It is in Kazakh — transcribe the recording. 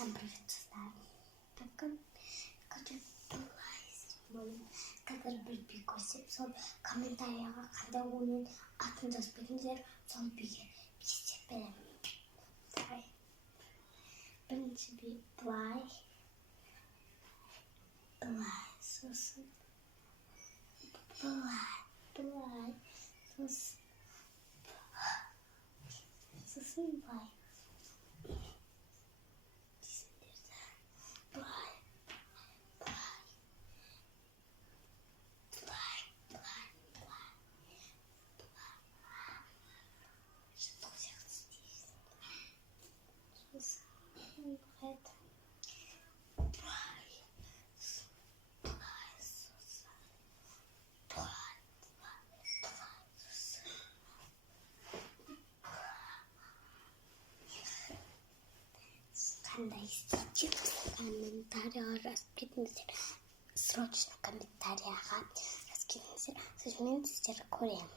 Всем привет, Такой, который бір би көрсек, сол комментарияға қандай ойын атын жазып кетіңіздер, сол биге пистеп беремін. Бірінші би былай, сосын былай, сосын былай. Қандай істейді? Комментарияға жазып кетіңіздер. Срочно комментарияға жазып кетіңіздер. Сосын мен сіздерді көремін.